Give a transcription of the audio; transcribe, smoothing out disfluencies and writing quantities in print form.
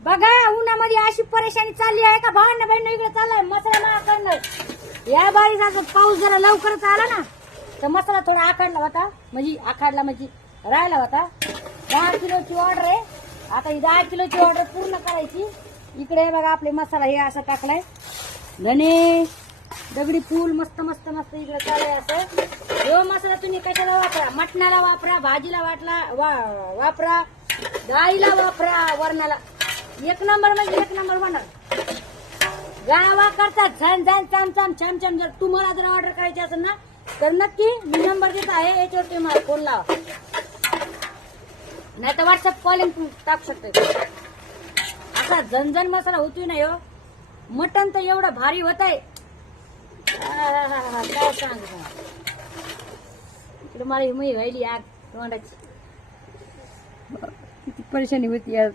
बघा उन्हामध्ये अशी परेशानी चालली आहे का भावांना बहिण इकडे चाललाय मसाला आखडणार या बारीचा पाऊस जरा लवकरच आला ना तर मसाला थोडा आखडला होता म्हणजे राहिला होता 10 किलोची ऑर्डर आहे आता ही 10 किलोची ऑर्डर पूर्ण करायची इकडे बघा आपले मसाला हे असा टाकलाय धने दगडी फूल मस्त मस्त मस्त इकडे चाललाय असं हे मसाला तुम्ही कशाला वापरा मटणाला वापरा भाजीला वापरा डाळीला वापरा वरणाला एक नंबर म्हणजे एक नंबर बनणार गावा करतात झन झन चम चम छम छम जर तुम्हाला जर ऑर्डर करायची असेल ना तर नक्की मी नंबर देत आहे याच्यावर तुम्ही फोन लावा नाही तर व्हॉट्सअप कॉलिंग टाकू शकते असा झनझन मसाला होतोय ना हो मटण तर एवढं भारी होत आहे काय सांग इकडे मला हिमही व्हायली आग तोंडाची किती परेशानी होती आज